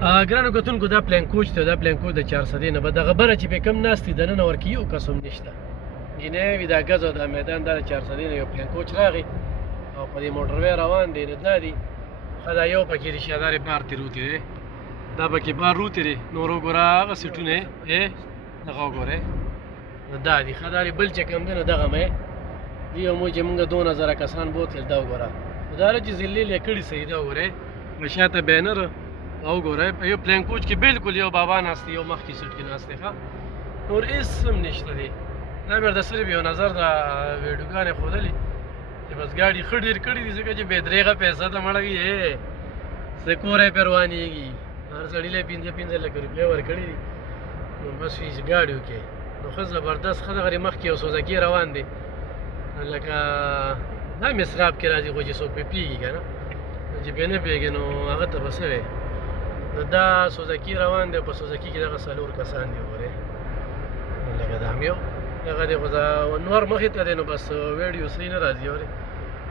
ګرانو کتونکو دا پلین کوچ دی دا پلین کوچ د 400 نه به دغه بره چې پې کم ناست دي دننه ورکې یو کس هم نشته ګینې وي دا ګز او دا میدان دا د 400 نه یو پلین کوچ راغی او په دې موټروی روان دی نو دا دي ښه دا یو پکې رشیادارې بار تېر وتې دی دا پکې بار روتې دی نور وګوره هغه سیټونه یې دغه وګورئ نو دا دي ښه دا بل چې کوم دی نو دغه مې دي یو مو چې مونږ 2000 کسان بوتل دا وګوره دا چې ضلع یې کړي صحیح دا وګورئ شاته بینر او ګورئ یو پلین کوچ کې بالکل یو بابا ناست دی یو مخکې سیټ کې ناست دی ښه نور هېڅ هم نشته دی دا مې درته صرف یو نظر د ویډیوګانې ښودلې چې بس ګاډي ښه ډېر کړي دي ځکه چې بې درېغه پیسه ته مړه وي څه کور یې پرې روانېږي هر سړي له 5 لکه روپۍ ورکړي دي نو بس وي ګاډیو کې نو ښه زبردست ښه دغه مخکې یو سوزکي روان دی لکه دا مصراب کې راځي خو چې څوک پې پېږي که نه چې پې نه پېږي نو هغه ته به څه وی نو دا سوزکي روان دی په سوزکي کې دغه 4 کسان دي وګورئ لکه دا هم یو دغه دی خو نور مخې ته دی نو بس ویډیو صحیح نه راځي اورئ